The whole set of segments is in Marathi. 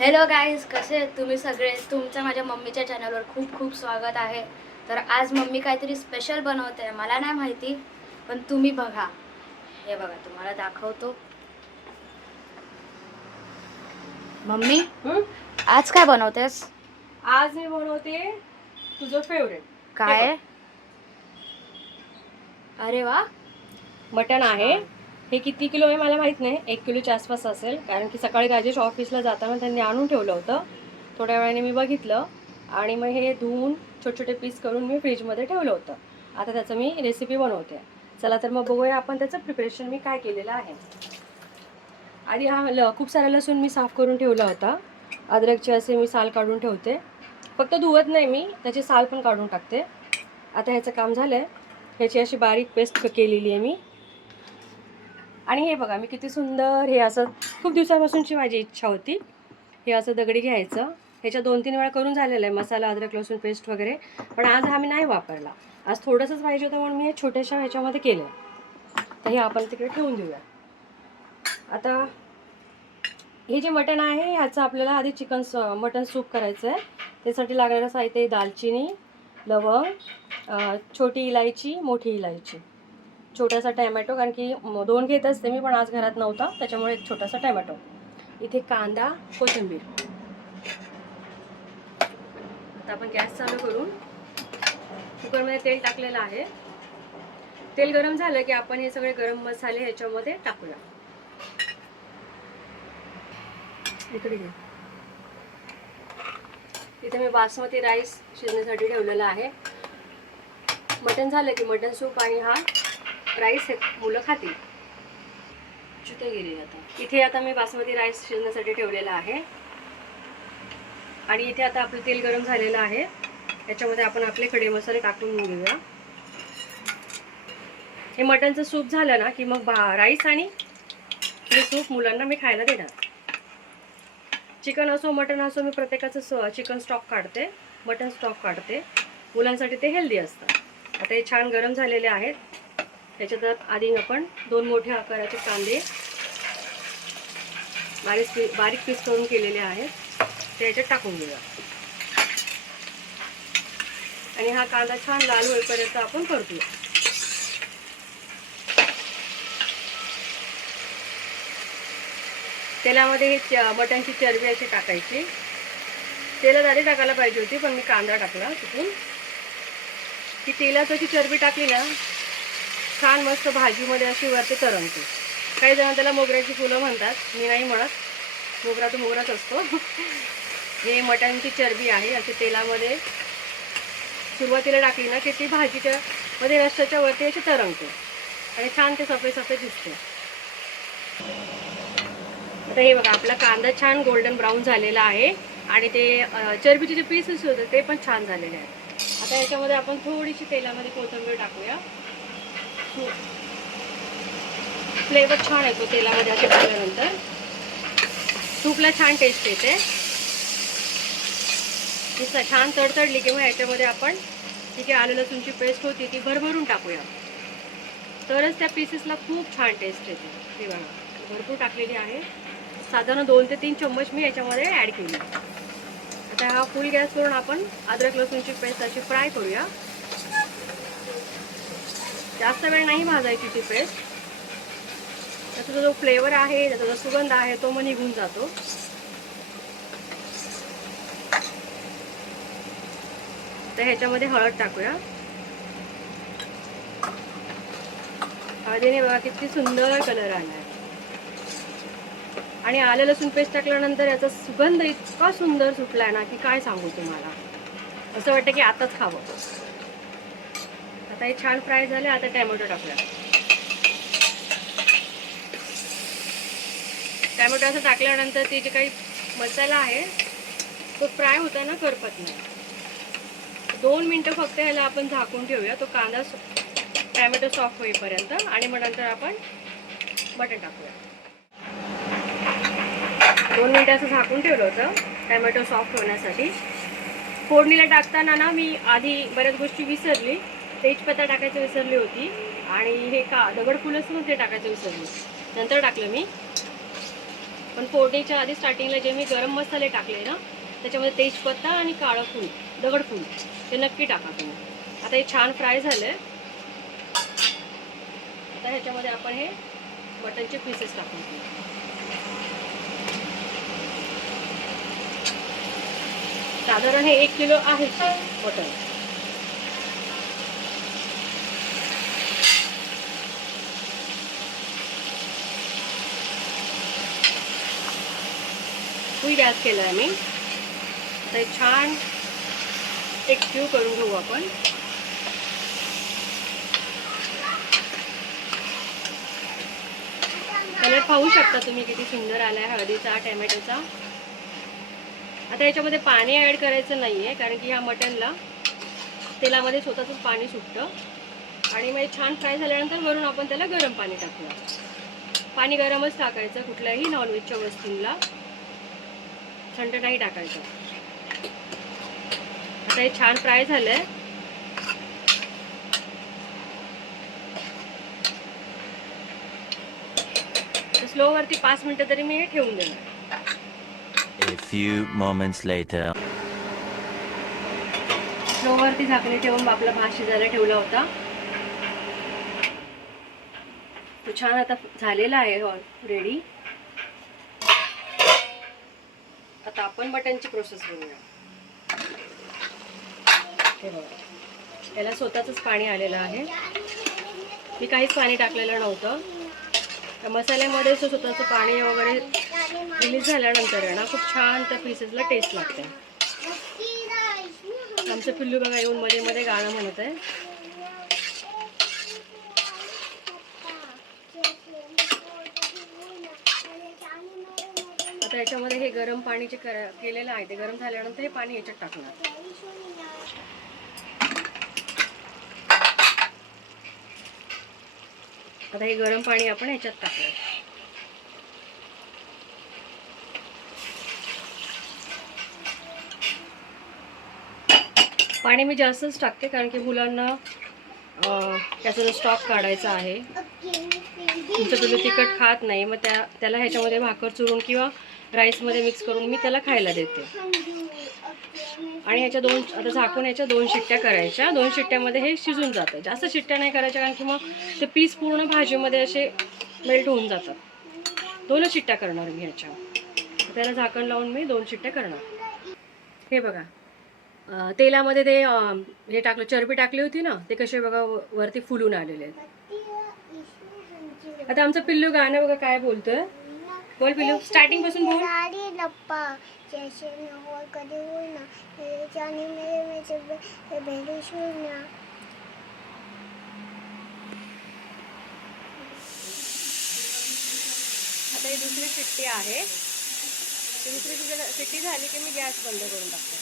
हॅलो गाईज, कसे आहेत तुम्ही सगळे? तुमचं माझ्या मम्मीच्या चॅनलवर खूप खूप स्वागत आहे. तर आज मम्मी काहीतरी स्पेशल बनवते, मला नाही माहिती, पण तुम्ही बघा. हे बघा, तुम्हाला दाखवतो. मम्मी, आज काय बनवतेस? आज मी बनवते तुझं फेवरेट काय? अरे वा, मटण आहे. हे किती किलो आहे मला माहित नाही, 1 किलोच्या आसपास असेल, कारण की सकाळी राजेश ऑफिसला जाताना त्यांनी आणून ठेवलं होतं. थोड्या वेळाने मी बघितलं आणि मग हे धुवून छोटे छोटे पीस करून मी फ्रीजमध्ये ठेवलं होतं. आता त्याचं मी रेसिपी बनवते. चला तर मग बघूया आपण त्याचं प्रिपरेशन मी काय केलेलं आहे. आधी खूप सारा लसूण मी साफ करून ठेवला होता. अद्रकचे असे मी साल काढून ठेवते. फक्त धुवत नाही मी, त्याची साल पण काढून टाकते. आता ह्याचं काम झालं आहे. ह्याची अशी बारीक पेस्ट केलेली आहे मी. आणि हे बघा, मी किती सुंदर, हे असं खूप दिवसापासूनची माझी इच्छा होती. हे असं दगडी घ्यायचं. ह्याच्या 2-3 वेळा करून झालेलं आहे मसाला, अद्रक लसूण पेस्ट वगैरे, पण आज हा मी नाही वापरला. आज थोडंसंच पाहिजे होतं म्हणून मी हे छोट्याशा ह्याच्यामध्ये केलं. तर हे आपण तिकडे ठेवून देऊया. आता हे जे मटण आहे ह्याचं आपल्याला आधी मटण सूप करायचं आहे. त्यासाठी लागणारं साहित्य: दालचिनी, लवंग, छोटी इलायची, मोठी इलायची, छोटासा टॅमॅटो, कारण की 2 घेत असते मी, पण आज घरात नव्हता त्याच्यामुळे एक छोटासा टॅमॅटो, इथे कांदा, कोथिंबीर. आता आपण गॅस चालू करून कुकरमध्ये तेल टाकलेलं आहे. तेल गरम झालं की आपण हे सगळे गरम मसाले ह्याच्यामध्ये टाकूया. इकडे घे. इथे मी बासमती राईस शिजण्यासाठी ठेवलेला आहे. मटण झालं की मटण सूप आणि हा राईस हे मुलं खातील. चुते गेली. इथे आता मी बासमती राईस शिजण्यासाठी ठेवलेला आहे. आणि इथे आता आपलं तेल गरम झालेलं आहे. याच्यामध्ये आपण आपले खडे मसाले टाकून घेऊया. हे मटणचं सूप झालं ना की मग राईस आणि हे सूप मुलांना मी खायला देणार. चिकन असो मटण असो, मी प्रत्येकाचं चिकन स्टॉक काढते, मटण स्टॉक काढते. मुलांसाठी ते हेल्दी असतं. आता हे छान गरम झालेले आहेत. त्याच्यात आधी आपण 2 मोठ्या आकाराचे कांदे बारीक पीस करून केलेले आहेत ते याच्यात टाकून घेऊया. आणि हा कांदा छान लाल होईपर्यंत आपण परतूया. तेलामध्ये हे मटणची चरबी अशी टाकायची. तेलात आधी टाकायला पाहिजे होती, पण मी कांदा टाकला चुकून. ती तेलात अशी चरबी टाकली ना, छान मस्त भाजीमध्ये अशी वरती तरंगते. काही जण त्याला मोगऱ्याची फुलं म्हणतात, मी नाही म्हणत. मोगरा तो मोगराच असतो. हे मटणची चरबी आहे, अशी तेलामध्ये सुरुवातीला टाकली ना की ती भाजीच्या मध्ये रस्त्याच्या वरती अशी तरंगते आणि छान ते सफेद सफेद दिसते. आता हे बघा, आपला कांदा छान गोल्डन ब्राऊन झालेला आहे आणि ते चरबीचे जे पीसेस होते ते पण छान झालेले आहेत. आता याच्यामध्ये आपण थोडीशी तेलामध्ये कोथिंबीर टाकूया. फ्लेवर छान येतो तेलामध्ये असे टाकल्यानंतर. सूपला छान टेस्ट येते. ती छान तडतडली की मग याच्यामध्ये आपण जी काही आलं लसूणची पेस्ट होती ती भरभरून टाकूया. तरच त्या पीसेसला खूप छान टेस्ट येते. हे बघा, भरपूर टाकलेली आहे. साधारण 2 ते 3 चम्मच मी याच्यामध्ये ॲड केली. आता हा फुल गॅस करून आपण अद्रक लसूणची पेस्ट अशी फ्राय करूया. जास्त वेळ नाही भाजायची ती पेस्ट. त्याचा जो फ्लेवर आहे, त्याचा जो सुगंध आहे तो मग निघून जातो. तर ह्याच्यामध्ये हळद टाकूया. हळदीने बघा किती सुंदर कलर आला आहे. आणि आलं लसूण पेस्ट टाकल्यानंतर याचा सुगंध इतका सुंदर सुटलाय ना की काय सांगू तुम्हाला. असं वाटतं की आताच खावं. आता हे छान फ्राय झाले. आता टॅमॅटो टाकूया. टॅमॅटो असं टाकल्यानंतर ते जे काही मसाला आहे तो फ्राय होताना करपत नाही. 2 मिनटं फक्त ह्याला आपण झाकून ठेवूया, तो कांदा टॅमॅटो सॉफ्ट होईपर्यंत. आणि मग नंतर आपण मटण टाकूया. 2 मिनटं असं झाकून ठेवलं होतं टॅमॅटो सॉफ्ट होण्यासाठी. फोडणीला टाकताना ना मी आधी बऱ्याच गोष्टी विसरली. तेजपत्ता टाकायचं विसरली होती आणि हे दगडफूल असतं ते टाकायचं विसरली. नंतर टाकलं मी. पण फोडणीच्या आधी स्टार्टिंगला जे मी गरम मसाले टाकले ना त्याच्यामध्ये तेजपत्ता आणि काळं फूल, दगडफूल ते नक्की टाका तुम्ही. आता हे छान फ्राय झाले. आता ह्याच्यामध्ये आपण हे मटनचे पीसेस टाकून घेऊ. साधारण हे 1 किलो आहे मटन. फुल गॅस केला आहे मी. आता हे छान एक स्ट्यू करून घेऊ आपण. कलर पाहू शकता तुम्ही किती सुंदर आला आहे हळदीचा, टॅमॅटोचा. आता याच्यामध्ये पाणी ॲड करायचं नाही आहे कारण की ह्या मटनला तेलामध्ये स्वतःच पाणी सुटतं. आणि मग छान फ्राय झाल्यानंतर वरून आपण त्याला गरम पाणी टाकणार. पाणी गरमच टाकायचं कुठल्याही नॉनव्हेजच्या वस्तूंना, थंड नाही टाकायचं. आता हे छान फ्राय झालंय. स्लो वरती 5 मिनिटं तरी मी हे ठेवून देणार. A few moments later. Slow वरती झाकणे ठेवून आपला भात शिजायला ठेवला होता. तो छान आता झालेला आहे रेडी. आता आपण मटनची प्रोसेस करूया. हे बघा, त्याला स्वतःच पाणी आलेलं आहे. मी काहीच पाणी टाकलेलं नव्हतं. त्या मसाल्यामध्ये स्वतःचं पाणी वगैरे रिलीज झाल्यानंतर आहे ना खूप छान त्या पीसेसला टेस्ट लागते. आमचं पिल्लू बघा येऊन मध्ये मध्ये गाणं म्हणत आहे. आता याच्यामध्ये हे गरम पाणी जे केलेलं आहे ते गरम झाल्यानंतर हे पाणी याच्यात टाकणार. आता हे गरम पाणी आपण ह्याच्यात टाकणार. पाणी मी जास्तच टाकते कारण की मुलांना त्याचा जो स्टॉक काढायचा आहे. तुमचं पिल्लू तिखट खात नाही, मग त्याला ह्याच्यामध्ये भाकर चुरून किंवा राईसमध्ये मिक्स करून मी त्याला खायला देते. आणि ह्याच्या आता झाकून ह्याच्या 2 शिट्ट्या करायच्या. 2 शिट्ट्यामध्ये हे शिजून जातं. जास्त शिट्ट्या नाही करायच्या कारण की मग ते पीस पूर्ण भाजीमध्ये असे मेल्ट होऊन जातात. 2च शिट्ट्या करणार मी ह्याच्या. त्याला झाकण लावून मी 2 शिट्ट्या करणार. हे बघा, तेलामध्ये ते हे टाकलं, चरबी टाकली होती ना, ते कसे बघा वरती फुलून आलेले आहेत. आता आमचं पिल्लू गाणं बघा काय बोलतोय. बोल पिल्लू, स्टार्टिंग पासून बोल. आता ही दुसरी शिट्टी आहे. दुसरी शिट्टी झाली की मी गॅस बंद करून टाकते.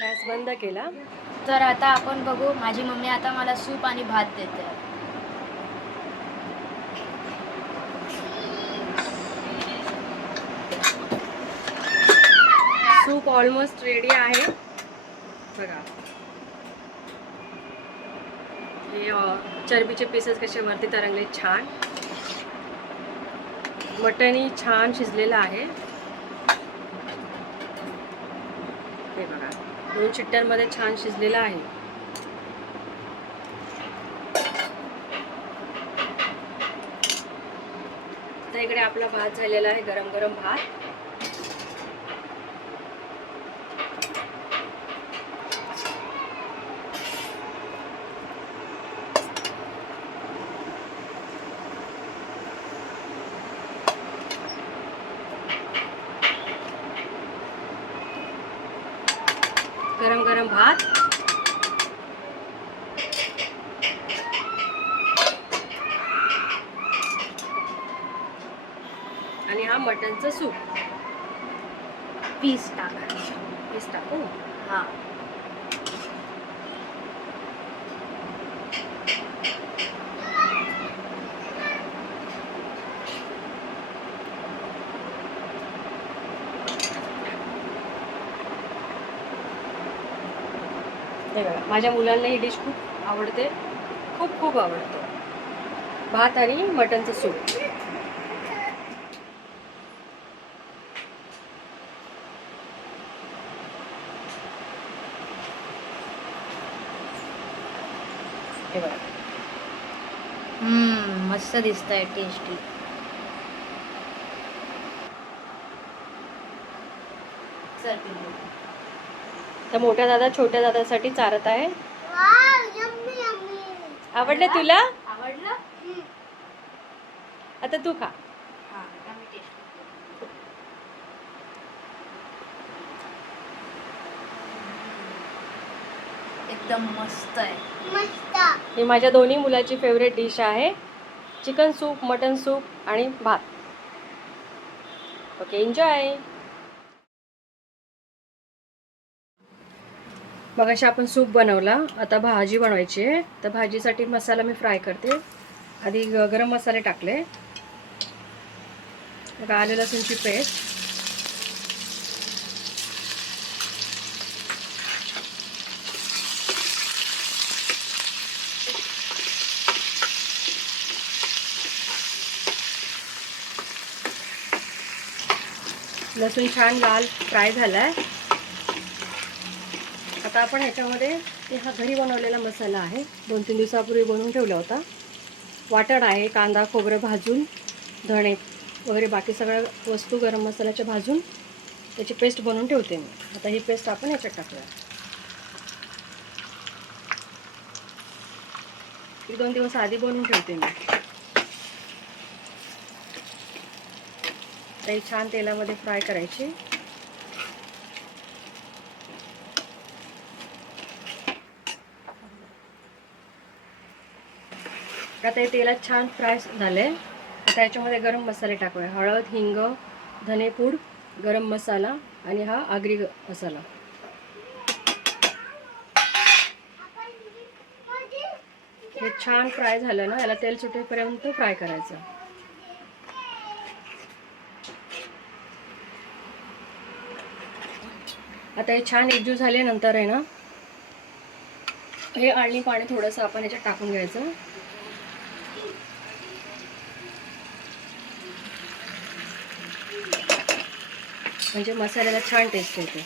गॅस बंद केला. तर आता आपण बघू, माझी मम्मी आता मला सूप आणि भात देते. सूप ऑलमोस्ट रेडी आहे बघा. हे चरबीचे पीसेस कसे वरती तरंगले छान. मटनही छान शिजलेलं आहे. हे बघा 2 शिट्ट्यांमध्ये छान शिजलेलं आहे. आता इकडे आपला भात झालेला आहे, गरम गरम भात. गरम गरम भात आणि हा मटनचं सूप. पीस टाका. पीस टाकू. हां, हे बघा, माझ्या मुलांना ही डिश खूप आवडते, खूप खूप आवडते. भात आणि मटणचं सूप. हे बघा, मस्त दिसतंय, टेस्टी. तर मोठ्या दादा छोट्या दादासाठी चारत आहे. आवडलं तुला? आवडलं? आता तू खा. एकदम मस्त आहे. ही माझ्या दोन्ही मुलाची फेवरेट डिश आहे. चिकन सूप, मटन सूप आणि भात. Okay, enjoy. मगाशी आपण सूप बनवला, आता भाजी बनवायची आहे. तर भाजीसाठी मसाला मी फ्राय करते. आधी गरम मसाले टाकले, आले लसूणची पेस्ट, लसूण छान लाल फ्राय झालाय. आता आपण ह्याच्यामध्ये हा घरी बनवलेला मसाला आहे, 2-3 दिवसापूर्वी बनवून ठेवला होता. वाटण आहे, कांदा खोबरं भाजून, धणे वगैरे बाकी सगळ्या वस्तू गरम मसाल्याच्या भाजून त्याची पेस्ट बनवून ठेवते मी. आता ही पेस्ट आपण ह्याच्यात टाकूया. 1-2 दिवस आधी बनवून ठेवते मी. ही छान तेलामध्ये फ्राय करायची. आता हे तेलात छान फ्राय झाले. आता याच्यामध्ये गरम मसाले टाकूया. हळद, हिंग, धनेपूड, गरम मसाला आणि हा आगरी मसाला. हे छान फ्राय झालं ना, याला तेल सुटेपर्यंत फ्राय करायचं. आता हे छान एकजीव झाल्यानंतर आहे ना, हे आळणी पाणी थोडंसं आपण याच्यात टाकून घ्यायचं. म्हणजे मसाल्याला छान टेस्ट येते.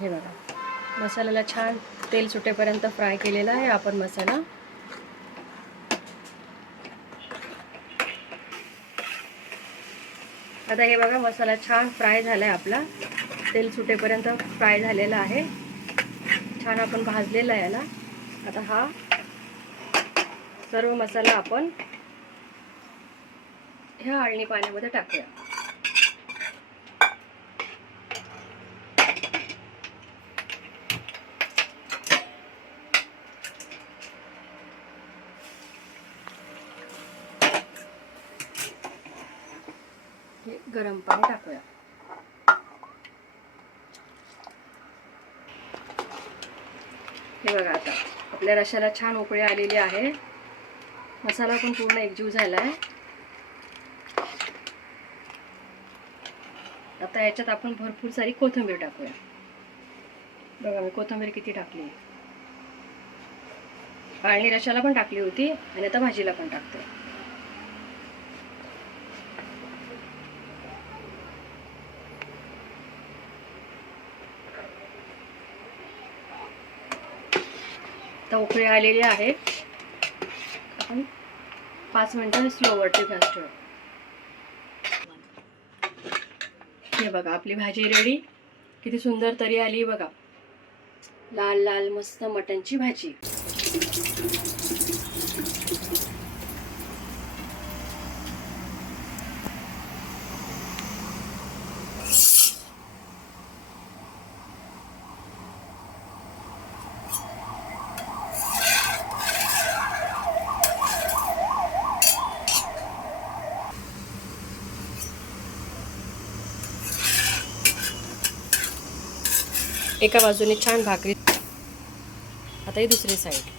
हे बघा, मसाल्याला छान तेल सुटेपर्यंत फ्राय केलेला आहे आपण मसाला. आता हे बघा, मसाला छान फ्राय झाला आहे आपला, तेल सुटेपर्यंत फ्राय झालेला आहे, छान आपण भाजलेला आहे याला. आता हा सर्व मसाला आपण ह्या आळणी पाण्यामध्ये टाकूया. हे गरम पाणी टाकूया. हे बघा, आता आपल्या रश्याला छान उकळी आलेली आहे. मसाला पण पूर्ण एकजीव झाला आहे. आता याच्यात आपण भरपूर सारी कोथिंबीर टाकूया. बघा, मी कोथिंबीर किती टाकली. आळणी रश्याला पण टाकली होती आणि आता भाजीला पण टाकते. आता उकळी आलेली आहे. आपण 5 मिनिटं स्लोवरती गॅस ठेवू. हे बघा, आपली भाजी रेडी. किती सुंदर तरी आली बघा, लाल लाल मस्त मटणची भाजी. एका बाजूने छान भाकरी, आता ही दुसरी साईड.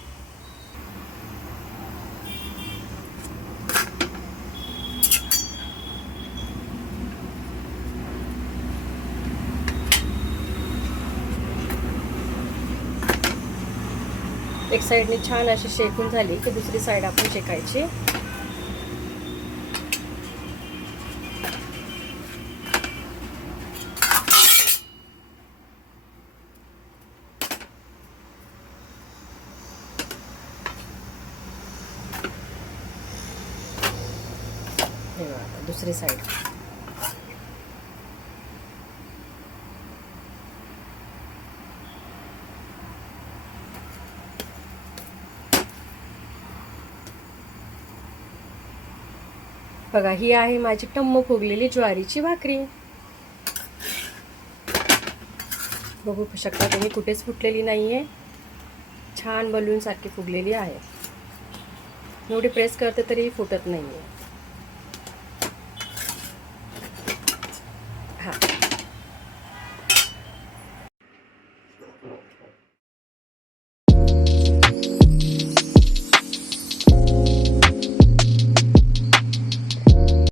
एक साईडने छान अशी शेकून झाली की दुसरी साईड आपण शेकायची. हे बघा दुसरी साईड. बघा ही आहे माझी टम्म फुगलेली ज्वारीची भाकरी. बघू शकता तुम्ही, कुठेच फुटलेली नाहीये, छान बलून सारखी फुगलेली आहे. एवढी प्रेस करते तरी फुटत नाहीये.